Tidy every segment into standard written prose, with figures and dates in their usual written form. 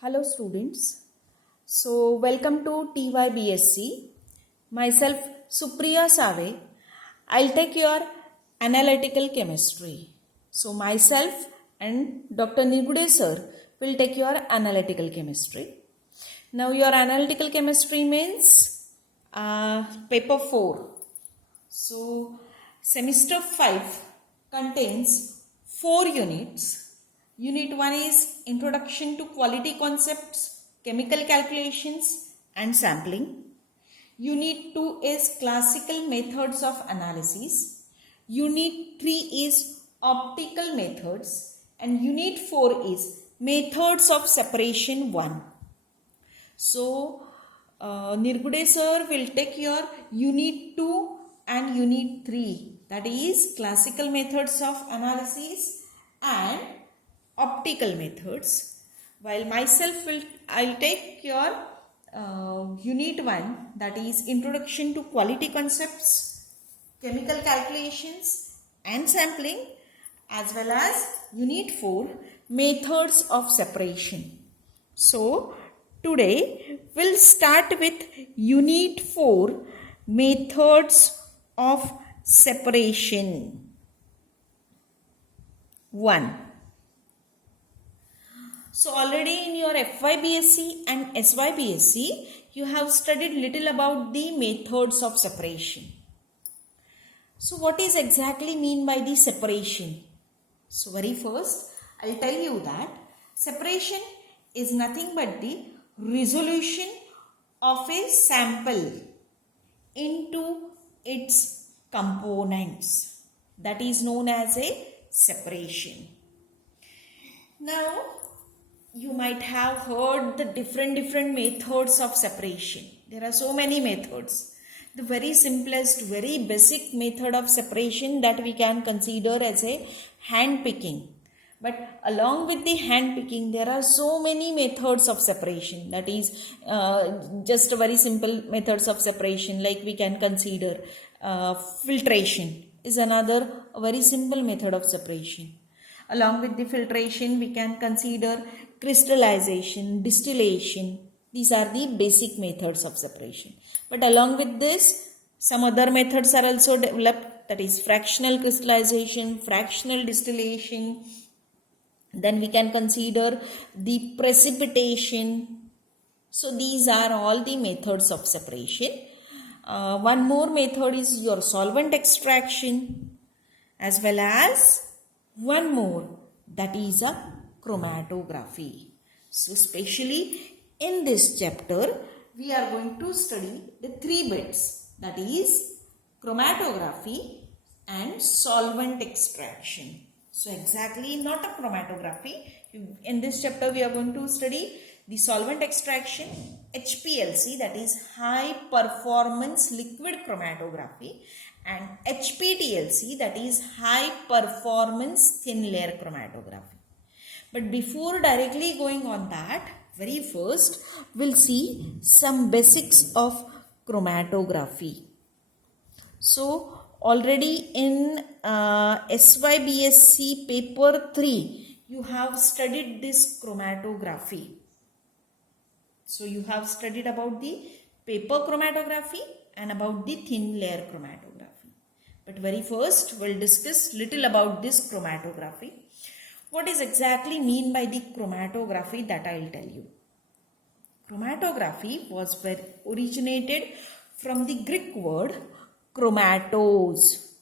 Hello students. So welcome to TYBSc. Myself Supriya Save. I'll take your analytical chemistry. So myself and Dr. Nigude sir will take your analytical chemistry. Now your analytical chemistry means paper 4. So semester 5 contains 4 units. Unit 1 is Introduction to Quality Concepts, Chemical Calculations and Sampling. Unit 2 is Classical Methods of Analysis. Unit 3 is Optical Methods. And Unit 4 is Methods of Separation 1. So, Nirgude sir will take your Unit 2 and Unit 3, that is Classical Methods of Analysis and Optical Methods, while I'll take your Unit 1, that is Introduction to Quality Concepts, Chemical Calculations and Sampling, as well as Unit 4, Methods of Separation. So, today we'll start with Unit 4, Methods of Separation. 1. So already in your FYBSc and SYBSc, you have studied little about the methods of separation. So what is exactly mean by the separation? So very first, I'll tell you that separation is nothing but the resolution of a sample into its components. That is known as a separation. Now, you might have heard the different methods of separation. There are so many methods. The very simplest, very basic method of separation that we can consider as a hand picking. But along with the hand picking, there are so many methods of separation. That is just very simple methods of separation, like we can consider filtration is another very simple method of separation. Along with the filtration, we can consider crystallization, distillation. These are the basic methods of separation. But along with this, some other methods are also developed, that is fractional crystallization, fractional distillation. Then we can consider the precipitation. So these are all the methods of separation. One more method is your solvent extraction, as well as one more, that is a chromatography. So especially in this chapter, we are going to study the 3 bits, that is chromatography and solvent extraction. So exactly not a chromatography. In this chapter, we are going to study the solvent extraction, HPLC, that is high performance liquid chromatography, and HPTLC, that is high performance thin layer chromatography. But before directly going on that, very first we'll see some basics of chromatography. So already in SYBSc paper 3, you have studied this chromatography. So you have studied about the paper chromatography and about the thin layer chromatography. But very first, we'll discuss little about this chromatography. What is exactly mean by the chromatography, that I'll tell you. Chromatography was originated from the Greek word chromatos.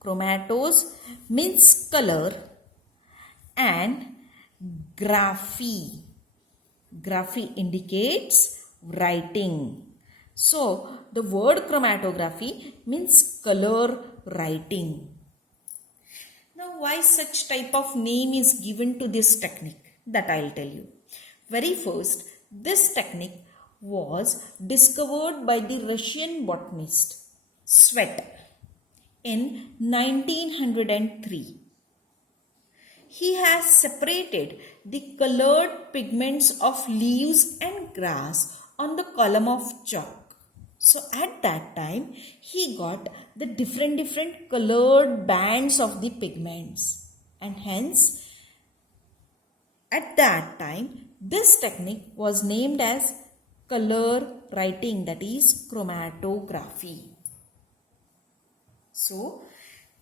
Chromatos means color and graphy. Graphy indicates writing. So, the word chromatography means color writing. Now, why such type of name is given to this technique, that I'll tell you. Very first, this technique was discovered by the Russian botanist Svet in 1903. He has separated the colored pigments of leaves and grass on the column of chalk. So at that time, he got the different colored bands of the pigments, and hence At that time, this technique was named as color writing, that is chromatography. So,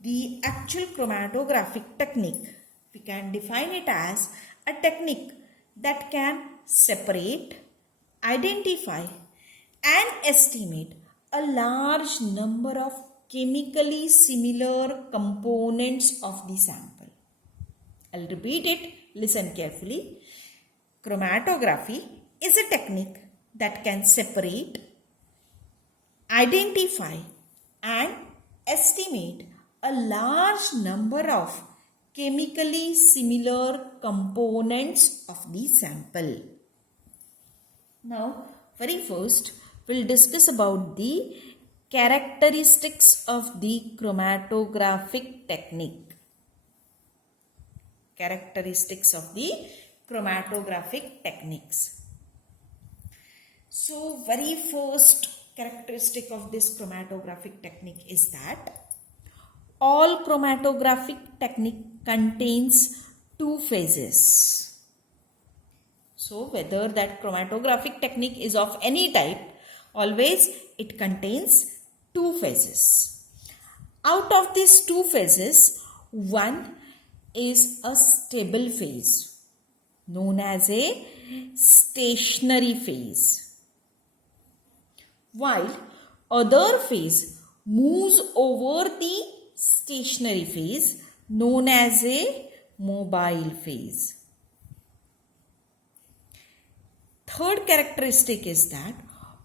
the actual chromatographic technique, we can define it as a technique that can separate, identify and estimate a large number of chemically similar components of the sample. I'll repeat it, listen carefully. Chromatography is a technique that can separate, identify and estimate a large number of chemically similar components of the sample. Now, very first, we'll discuss about the characteristics of the chromatographic technique. Characteristics of the chromatographic techniques. So, very first characteristic of this chromatographic technique is that all chromatographic technique contains two phases. So, whether that chromatographic technique is of any type, always it contains two phases. Out of these two phases, one is a stable phase known as a stationary phase, while other phase moves over the stationary phase known as a mobile phase. Third characteristic is that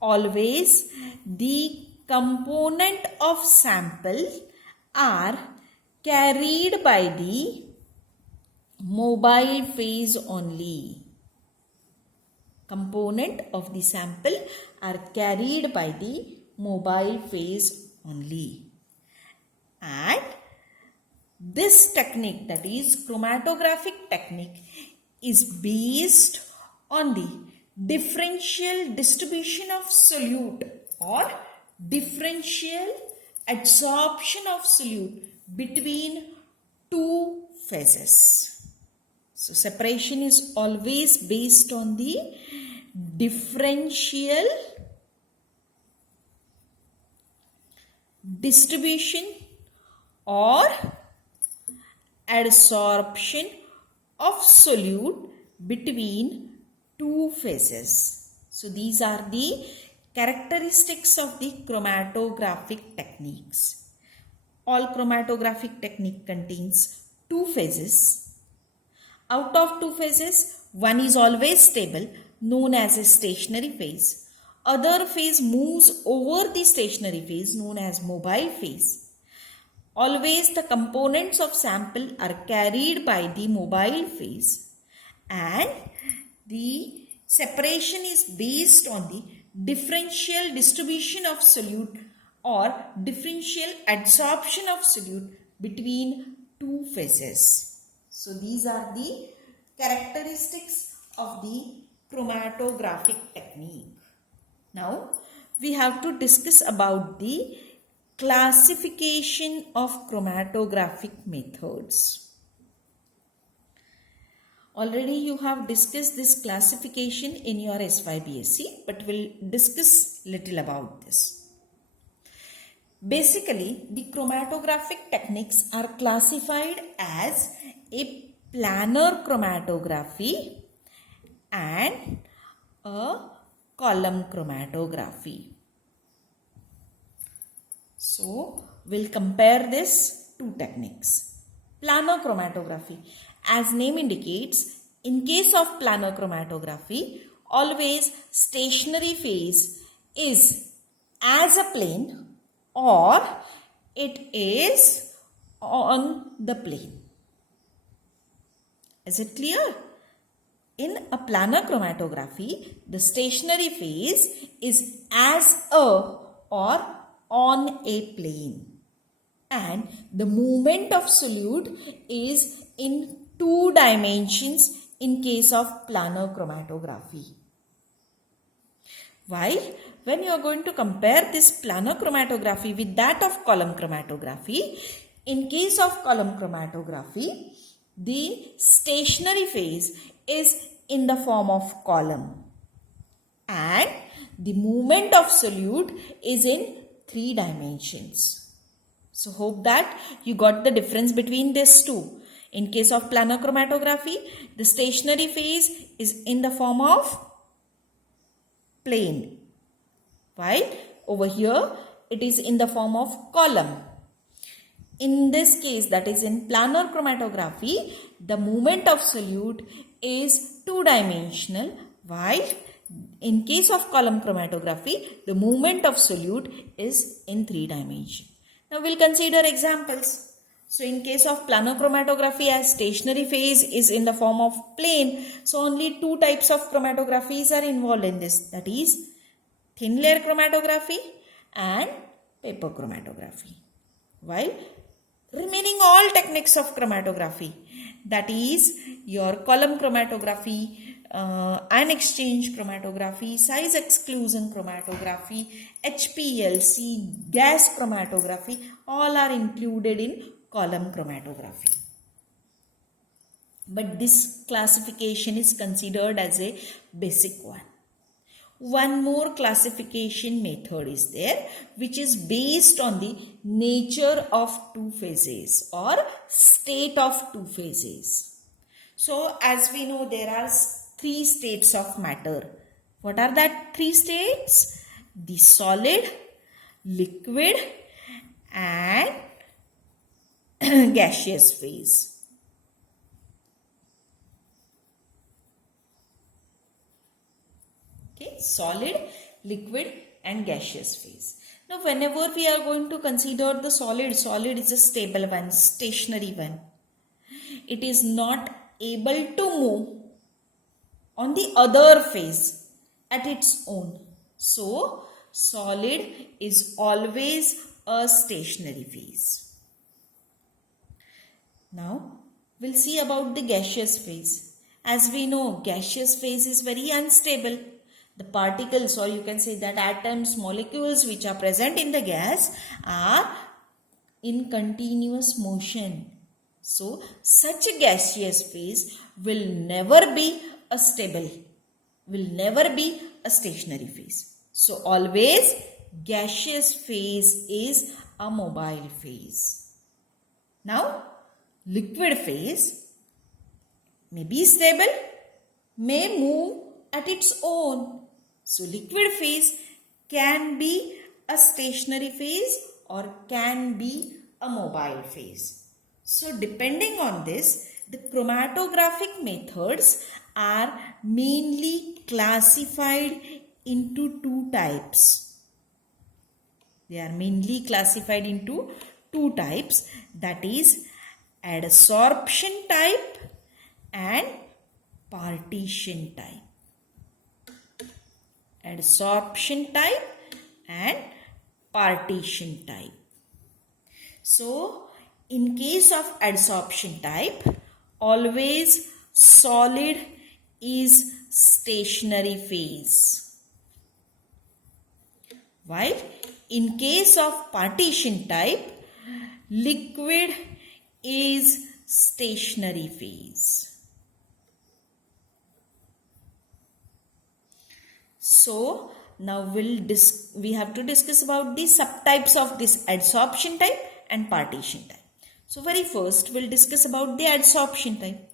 always the component of sample are carried by the mobile phase only. Component of the sample are carried by the mobile phase only. And this technique, that is chromatographic technique, is based on the differential distribution of solute or differential adsorption of solute between two phases. So, separation is always based on the differential distribution or adsorption of solute between two phases. So, these are the characteristics of the chromatographic techniques. All chromatographic technique contains two phases. Out of two phases, one is always stable, known as a stationary phase. Other phase moves over the stationary phase, known as mobile phase. Always the components of sample are carried by the mobile phase, and the separation is based on the differential distribution of solute or differential adsorption of solute between two phases. So, these are the characteristics of the chromatographic technique. Now, we have to discuss about the classification of chromatographic methods. Already you have discussed this classification in your SYBSc, but we'll discuss little about this. Basically, the chromatographic techniques are classified as a planar chromatography and a column chromatography. So, we'll compare these two techniques. Planar chromatography. As name indicates, in case of planar chromatography, always stationary phase is as a plane or it is on the plane. Is it clear? In a planar chromatography, the stationary phase is as a or on a plane, and the movement of solute is in two dimensions in case of planar chromatography. While when you are going to compare this planar chromatography with that of column chromatography, in case of column chromatography, the stationary phase is in the form of column and the movement of solute is in 3 dimensions. So hope that you got the difference between these two. In case of planar chromatography, the stationary phase is in the form of plane, while over here it is in the form of column. In this case, that is in planar chromatography, the movement of solute is 2-dimensional, while in case of column chromatography, the movement of solute is in 3 dimensions. Now we'll consider examples. So in case of planar chromatography, as stationary phase is in the form of plane, so only 2 types of chromatographies are involved in this, that is thin layer chromatography and paper chromatography. While remaining all techniques of chromatography, that is your column chromatography, ion exchange chromatography, size exclusion chromatography, HPLC, gas chromatography, all are included in column chromatography. But this classification is considered as a basic one. One more classification method is there, which is based on the nature of 2 phases or state of 2 phases. So as we know, there are 3 states of matter. What are that 3 states? The solid, liquid and gaseous phase. Okay, solid, liquid and gaseous phase. Now whenever we are going to consider the solid is a stable one, stationary one. It is not able to move on the other phase at its own. So solid is always a stationary phase. Now we'll see about the gaseous phase. As we know, gaseous phase is very unstable. The particles, or you can say that atoms, molecules which are present in the gas are in continuous motion. So such a gaseous phase will never be a stable, will never be a stationary phase. So always gaseous phase is a mobile phase. Now liquid phase may be stable, may move at its own. So liquid phase can be a stationary phase or can be a mobile phase. So depending on this, the chromatographic methods are mainly classified into 2 types. They are mainly classified into 2 types, that is adsorption type and partition type. Adsorption type and partition type. So in case of adsorption type, always solid is stationary phase, while in case of partition type, liquid is stationary phase. So now we have to discuss about the subtypes of this adsorption type and partition type. So very first we'll discuss about the adsorption type.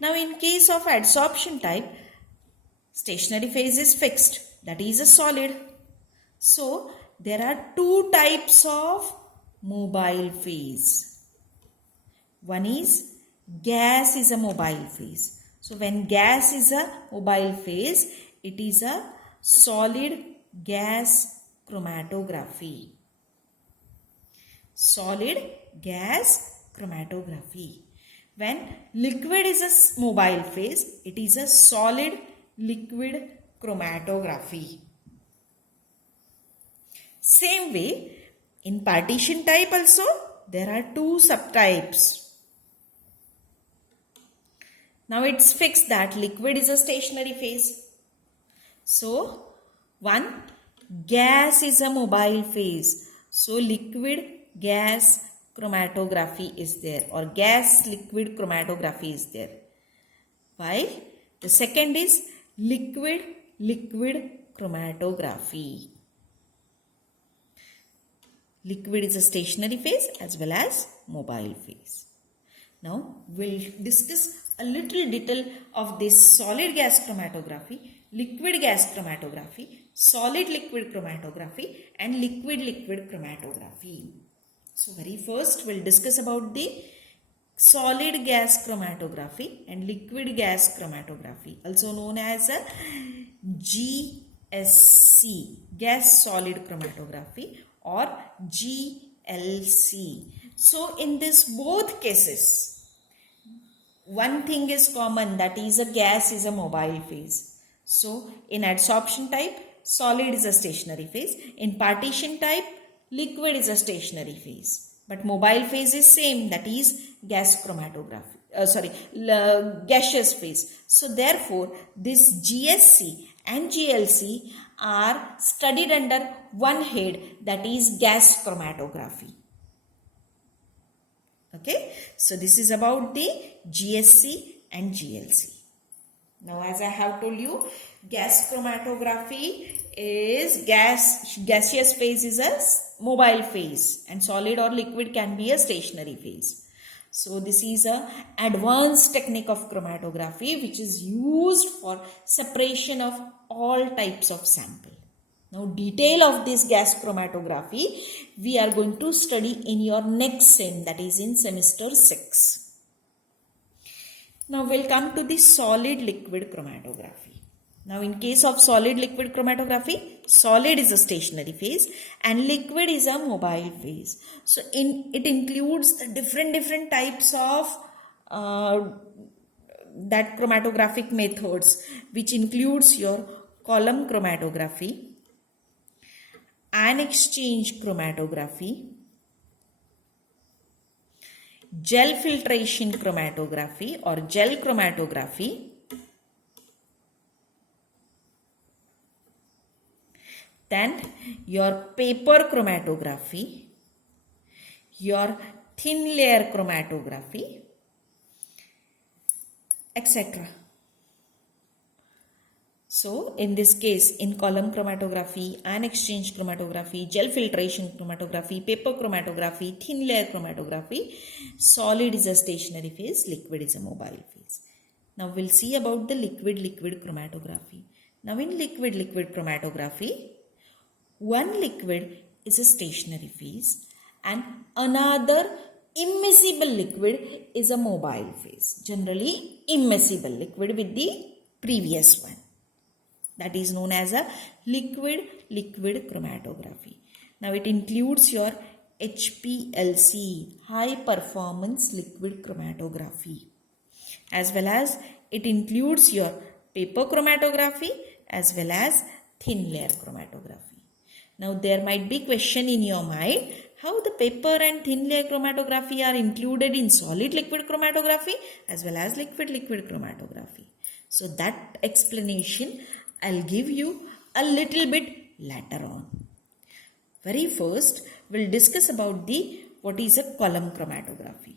Now in case of adsorption type, stationary phase is fixed, that is a solid. So there are 2 types of mobile phase. One is gas is a mobile phase. So when gas is a mobile phase, it is a solid gas chromatography. Solid gas chromatography. When liquid is a mobile phase, it is a solid liquid chromatography. Same way, in partition type also, there are 2 subtypes. Now it's fixed that liquid is a stationary phase. So, one, gas is a mobile phase. So, liquid gas chromatography is there, or gas liquid chromatography is there. While The second is liquid chromatography. Liquid is a stationary phase as well as mobile phase. Now we'll discuss a little detail of this solid gas chromatography, liquid gas chromatography, solid liquid chromatography and liquid chromatography. So very first we'll discuss about the solid gas chromatography and liquid gas chromatography, also known as a GSC, gas solid chromatography, or GLC. So in this both cases, one thing is common, that is a gas is a mobile phase. So in adsorption type, solid is a stationary phase. In partition type, liquid is a stationary phase. But mobile phase is same, that is gas chromatography. Gaseous phase. So therefore, this GSC and GLC are studied under one head, that is gas chromatography. Okay, so this is about the GSC and GLC. Now, as I have told you, gas chromatography is gaseous phase is a mobile phase and solid or liquid can be a stationary phase. So this is a advanced technique of chromatography which is used for separation of all types of sample. Now detail of this gas chromatography we are going to study in your next sem, that is in semester 6. Now we'll come to the solid liquid chromatography. Now in case of solid liquid chromatography, solid is a stationary phase and liquid is a mobile phase. So it includes the different types of that chromatographic methods, which includes your column chromatography, ion exchange chromatography, gel filtration chromatography or gel chromatography, then your paper chromatography, your thin layer chromatography, etc. So in this case, in column chromatography, ion exchange chromatography, gel filtration chromatography, paper chromatography, thin layer chromatography, solid is a stationary phase, liquid is a mobile phase. Now we'll see about the liquid chromatography. Now in liquid chromatography, one liquid is a stationary phase and another immiscible liquid is a mobile phase. Generally immiscible liquid with the previous one. That is known as a liquid chromatography. Now it includes your HPLC, high performance liquid chromatography, as well as it includes your paper chromatography as well as thin layer chromatography. Now there might be question in your mind, how the paper and thin layer chromatography are included in solid liquid chromatography as well as liquid chromatography. So that explanation I'll give you a little bit later on. Very first, we'll discuss about what is a column chromatography.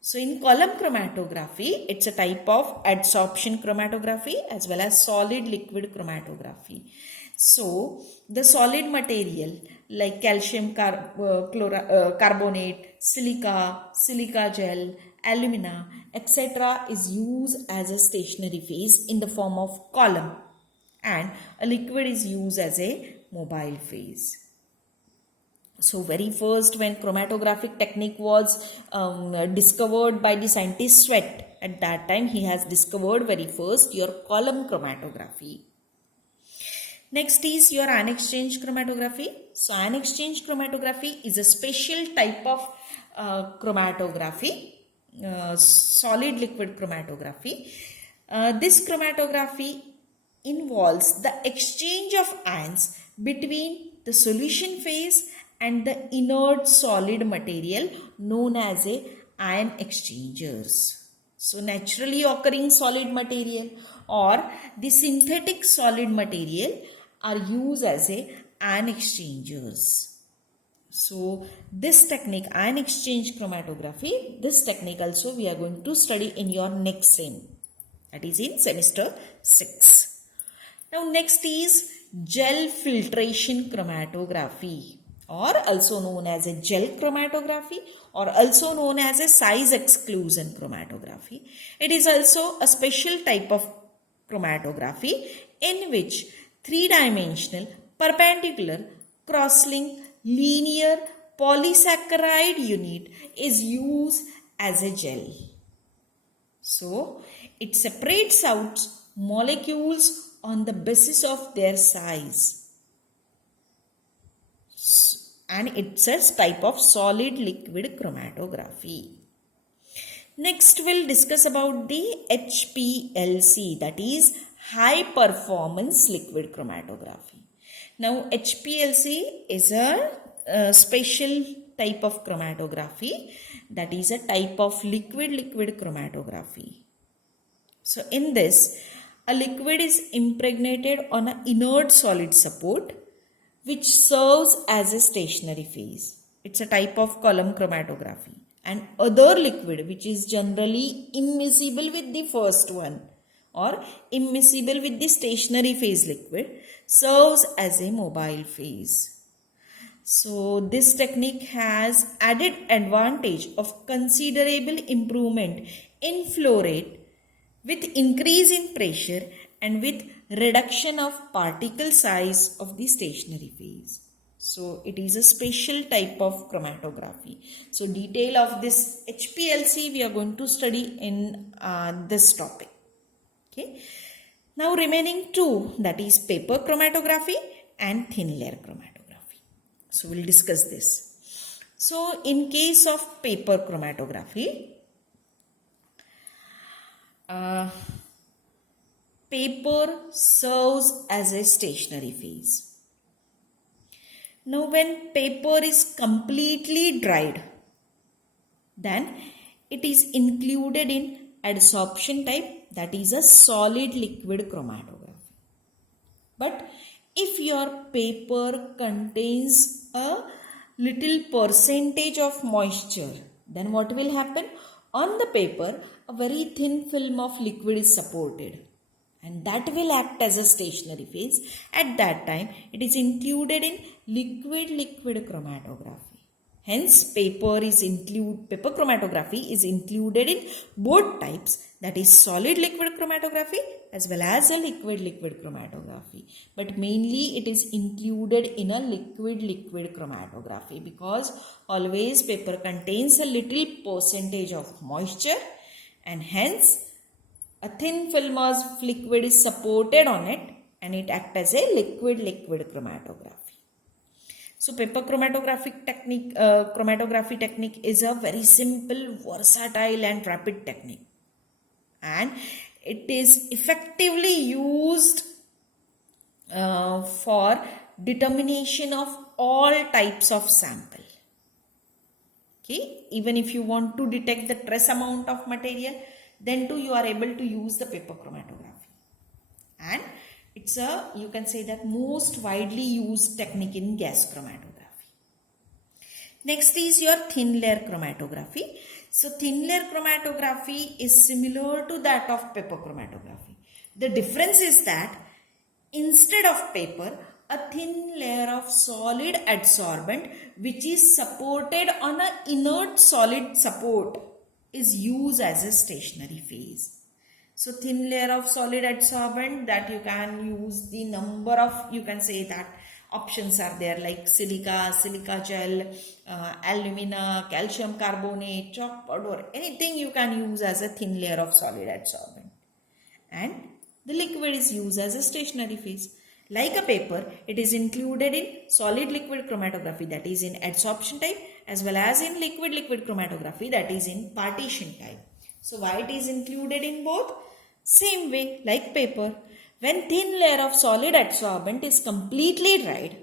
So in column chromatography, it's a type of adsorption chromatography as well as solid liquid chromatography. So the solid material like calcium carbonate, silica gel, alumina, etc. is used as a stationary phase in the form of column, and a liquid is used as a mobile phase. So very first, when chromatographic technique was discovered by the scientist Sweat, at that time he has discovered very first your column chromatography. Next is your ion exchange chromatography. So ion exchange chromatography is a special type of chromatography, solid liquid chromatography. This chromatography involves the exchange of ions between the solution phase and the inert solid material known as a ion exchangers. So naturally occurring solid material or the synthetic solid material are used as a ion exchangers. So this technique, ion exchange chromatography, this technique also we are going to study in your next sem. That is in semester 6. Now next is gel filtration chromatography, or also known as a gel chromatography, or also known as a size exclusion chromatography. It is also a special type of chromatography in which three-dimensional, perpendicular, cross-link, linear polysaccharide unit is used as a gel. So, it separates out molecules on the basis of their size. And it's a type of solid liquid chromatography. Next, we'll discuss about the HPLC, that is high performance liquid chromatography. Now, HPLC is a special type of chromatography, that is a type of liquid chromatography. So, in this, a liquid is impregnated on an inert solid support which serves as a stationary phase. It's a type of column chromatography. And other liquid which is generally immiscible with the first one or immiscible with the stationary phase liquid serves as a mobile phase. So this technique has added advantage of considerable improvement in flow rate with increase in pressure and with reduction of particle size of the stationary phase. So it is a special type of chromatography. So detail of this HPLC we are going to study in this topic. Okay. Now remaining two, that is paper chromatography and thin layer chromatography. So we'll discuss this. So in case of paper chromatography, paper serves as a stationary phase. Now when paper is completely dried, then it is included in adsorption type, that is a solid liquid chromatography. But if your paper contains a little percentage of moisture, then what will happen? On the paper, a very thin film of liquid is supported, and that will act as a stationary phase. At that time, it is included in liquid chromatography. Hence, paper chromatography is included in both types, that is solid liquid chromatography as well as a liquid chromatography. But mainly it is included in a liquid chromatography because always paper contains a little percentage of moisture, and hence a thin film of liquid is supported on it and it acts as a liquid chromatography. So paper chromatography technique is a very simple, versatile and rapid technique, and it is effectively used for determination of all types of sample. Okay, even if you want to detect the trace amount of material, then too you are able to use the paper chromatography. And it's you can say that most widely used technique in gas chromatography. Next is your thin layer chromatography. So thin layer chromatography is similar to that of paper chromatography. The difference is that instead of paper, a thin layer of solid adsorbent which is supported on an inert solid support is used as a stationary phase. So thin layer of solid adsorbent, that you can use the number of, you can say that options are there like silica gel, alumina, calcium carbonate, chalk powder, anything you can use as a thin layer of solid adsorbent. And the liquid is used as a stationary phase. Like a paper, it is included in solid liquid chromatography, that is in adsorption type, as well as in liquid chromatography, that is in partition type. So why it is included in both? Same way like paper. When thin layer of solid adsorbent is completely dried,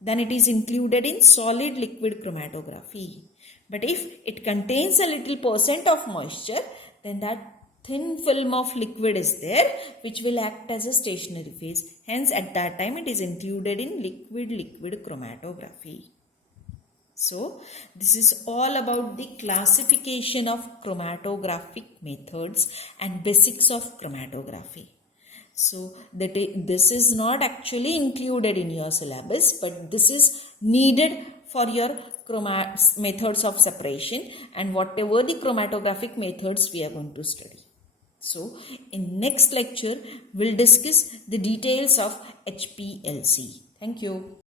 then it is included in solid liquid chromatography. But if it contains a little percent of moisture, then that thin film of liquid is there which will act as a stationary phase. Hence at that time it is included in liquid chromatography. So this is all about the classification of chromatographic methods and basics of chromatography. So this is not actually included in your syllabus, but this is needed for your methods of separation and whatever the chromatographic methods we are going to study. So in next lecture, we'll discuss the details of HPLC. Thank you.